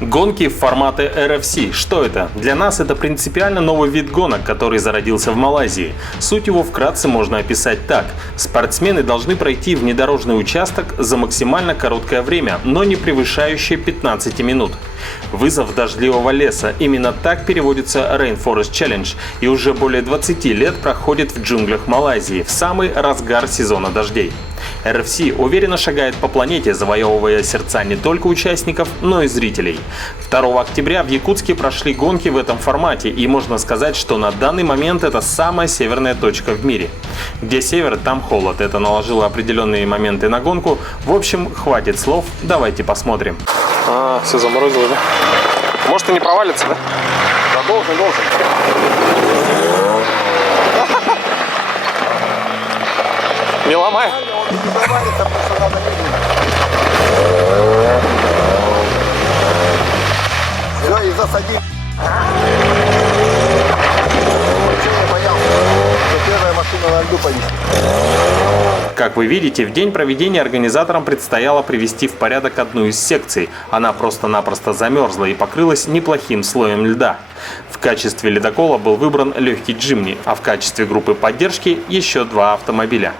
Гонки в формате RFC. Что это? Для нас это принципиально новый вид гонок, который зародился в Малайзии. Суть его вкратце можно описать так. Спортсмены должны пройти внедорожный участок за максимально короткое время, но не превышающее 15 минут. Вызов дождливого леса. Именно так переводится Rainforest Challenge и уже более 20 лет проходит в джунглях Малайзии в самый разгар сезона дождей. RFC уверенно шагает по планете, завоевывая сердца не только участников, но и зрителей. 2 октября в Якутске прошли гонки в этом формате, и можно сказать, что на данный момент это самая северная точка в мире. Где север, там холод. Это наложило определенные моменты на гонку. В общем, хватит слов, давайте посмотрим. Все заморозило, да? Может и не провалится, да? Да должен. Не ломай. Он не провалится, потому что надо медленно. Все, и засади. Я боялся, что первая машина на льду повисит. Как вы видите, в день проведения организаторам предстояло привести в порядок одну из секций. Она просто-напросто замерзла и покрылась неплохим слоем льда. В качестве ледокола был выбран легкий Джимни, а в качестве группы поддержки еще 2 автомобиля.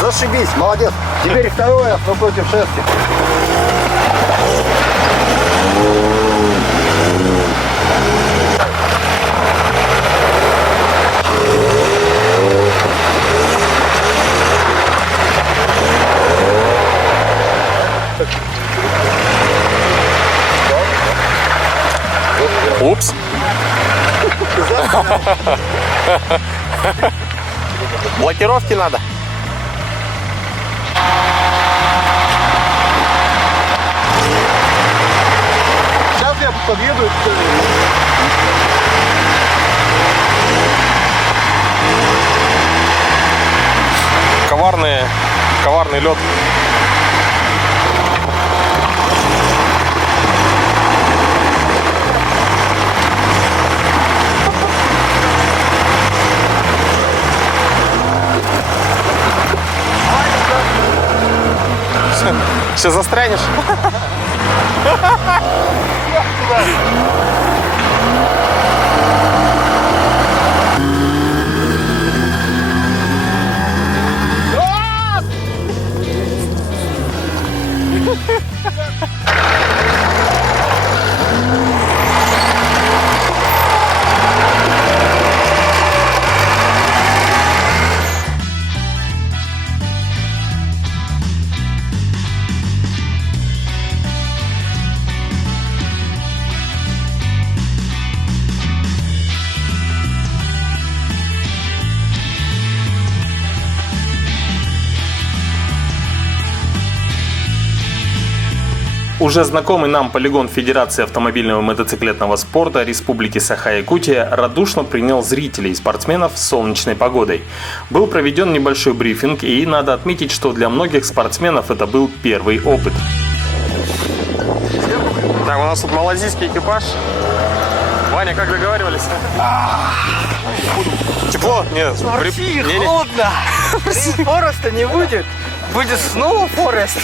Зашибись, молодец. Теперь второе, но против шерсти. Упс. Блокировки надо. Сейчас я подъеду. Коварный лед. Сейчас застрянешь. Уже знакомый нам полигон Федерации автомобильного и мотоциклетного спорта Республики Саха-Якутия радушно принял зрителей и спортсменов с солнечной погодой. Был проведен небольшой брифинг, и надо отметить, что для многих спортсменов это был первый опыт. Так, у нас тут малазийский экипаж. Ваня, как договаривались? Тепло? Нет. Холодно. Фореста не будет. Будет снова Форест.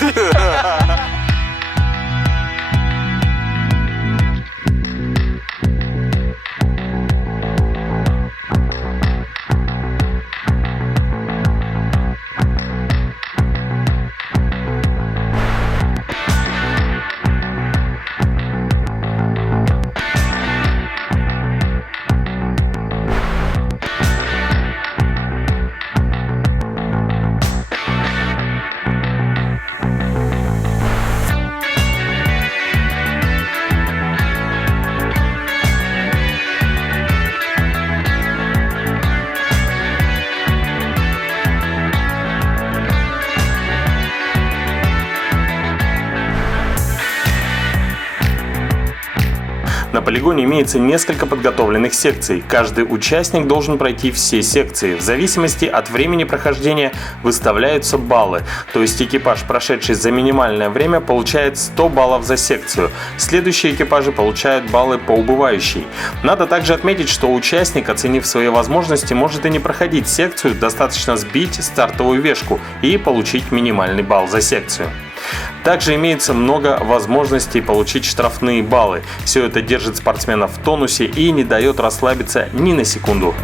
На полигоне имеется несколько подготовленных секций. Каждый участник должен пройти все секции. В зависимости от времени прохождения выставляются баллы. То есть экипаж, прошедший за минимальное время, получает 100 баллов за секцию. Следующие экипажи получают баллы по убывающей. Надо также отметить, что участник, оценив свои возможности, может и не проходить секцию, достаточно сбить стартовую вешку и получить минимальный балл за секцию. Также имеется много возможностей получить штрафные баллы. Все это держит спортсмена в тонусе и не дает расслабиться ни на секунду.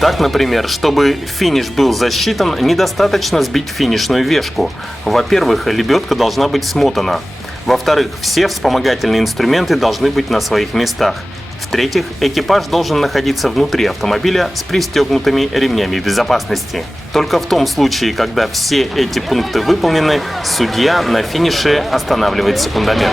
Так, например, чтобы финиш был засчитан, недостаточно сбить финишную вешку. Во-первых, лебедка должна быть смотана. Во-вторых, все вспомогательные инструменты должны быть на своих местах. В-третьих, экипаж должен находиться внутри автомобиля с пристегнутыми ремнями безопасности. Только в том случае, когда все эти пункты выполнены, судья на финише останавливает секундомер.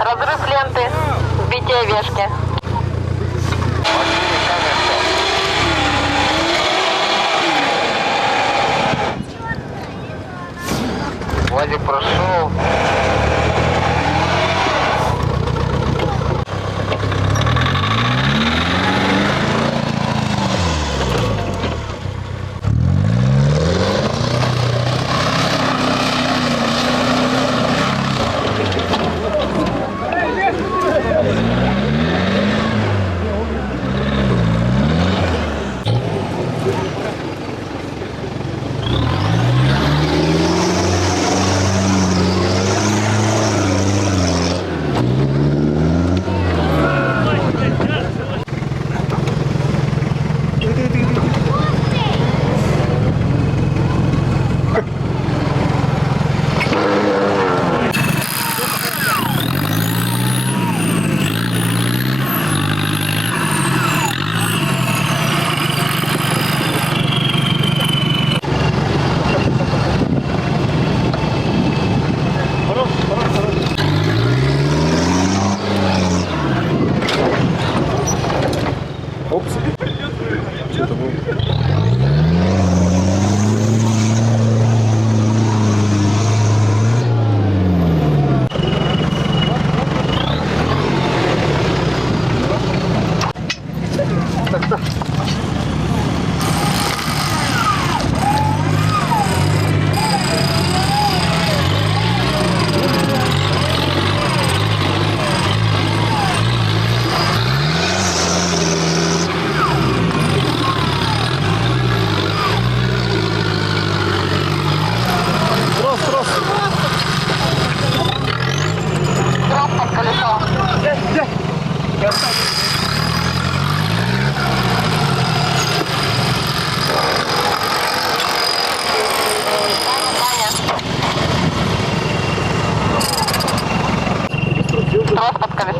Разрыв ленты, сбитие вешки. Владик прошел.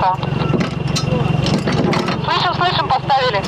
что? Слышим, слышим, поставили.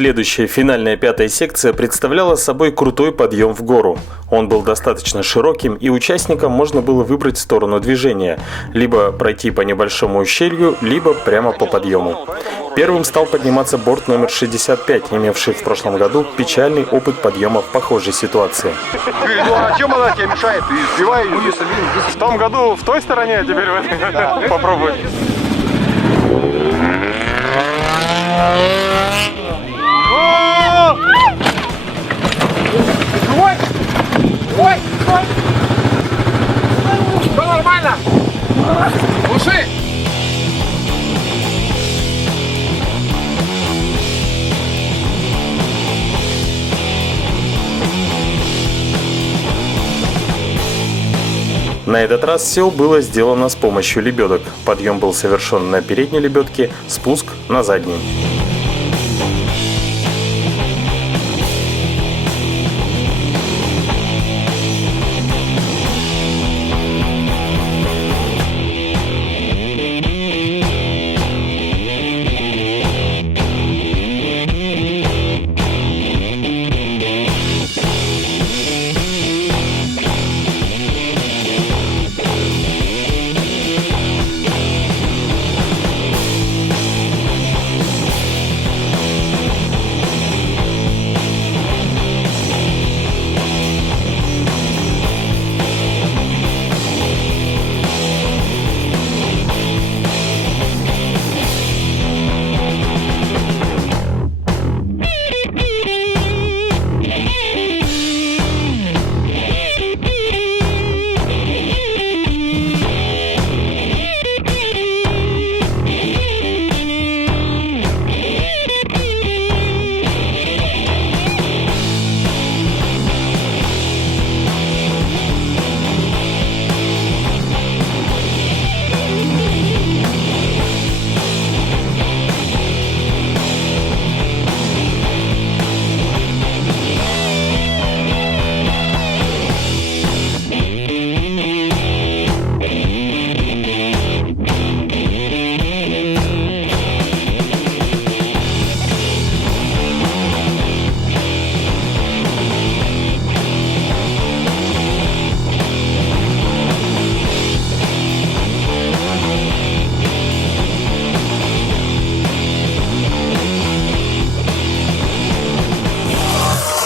Следующая, финальная пятая секция представляла собой крутой подъем в гору. Он был достаточно широким, и участникам можно было выбрать сторону движения, либо пройти по небольшому ущелью, либо прямо по подъему. Первым стал подниматься борт номер 65, имевший в прошлом году печальный опыт подъема в похожей ситуации. Ну а чем она тебе мешает? Ты сбивай ее. В том году в той стороне, а теперь в этой. Попробуй. Ой! Все нормально! Уши! На этот раз все было сделано с помощью лебедок. Подъем был совершен на передней лебедке, спуск на задней.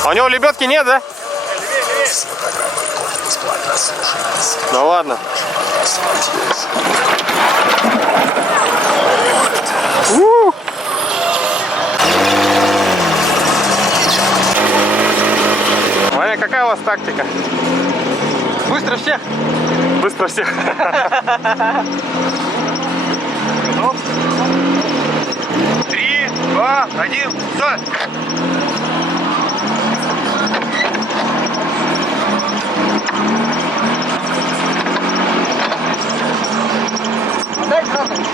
А у него лебедки нет, да? Ну ладно. Ваня, какая у вас тактика? Быстро всех! Быстро всех. Готов? 3, 2, 1, старт! Дай красный!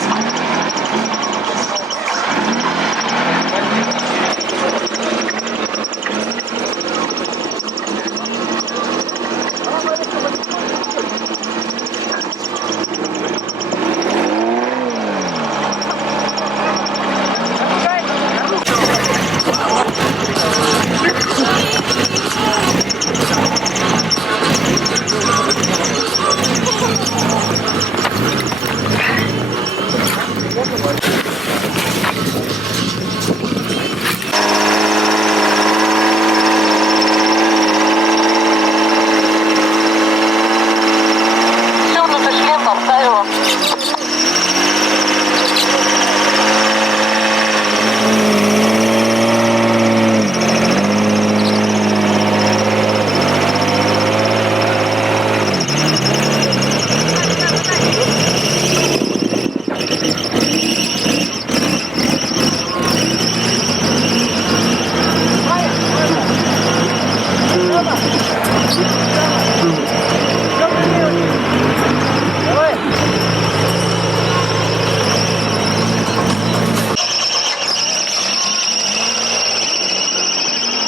Все, ну ты шлем поставила.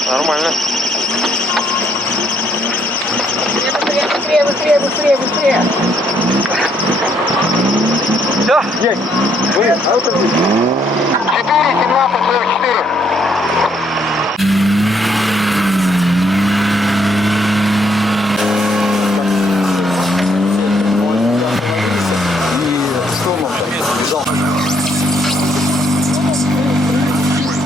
Нормально. Быстрее, быстрее, быстрее, быстрее! Все, есть! 4, 17, 44.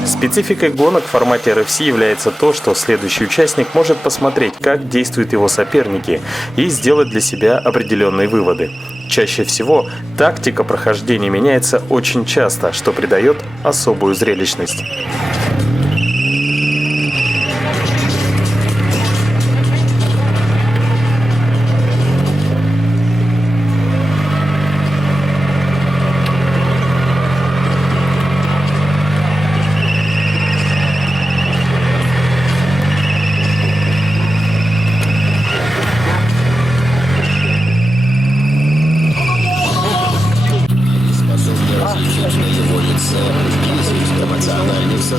Спецификой гонок в формате RFC является то, что следующий участник может посмотреть, как действуют его соперники, и сделать для себя определенные выводы. Чаще всего тактика прохождения меняется очень часто, что придает особую зрелищность.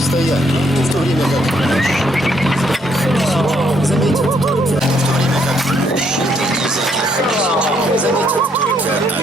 стоять. В то время как... Заметил только... В то время как... Щиты из этих... Заметил только одно.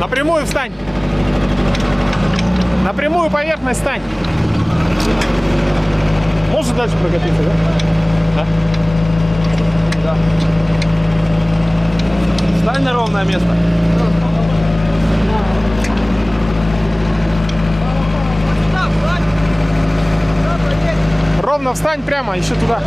Напрямую встань. На прямую поверхность встань. Можешь дальше прокатиться, да? Да. Встань на ровное место. Ровно встань прямо, еще туда.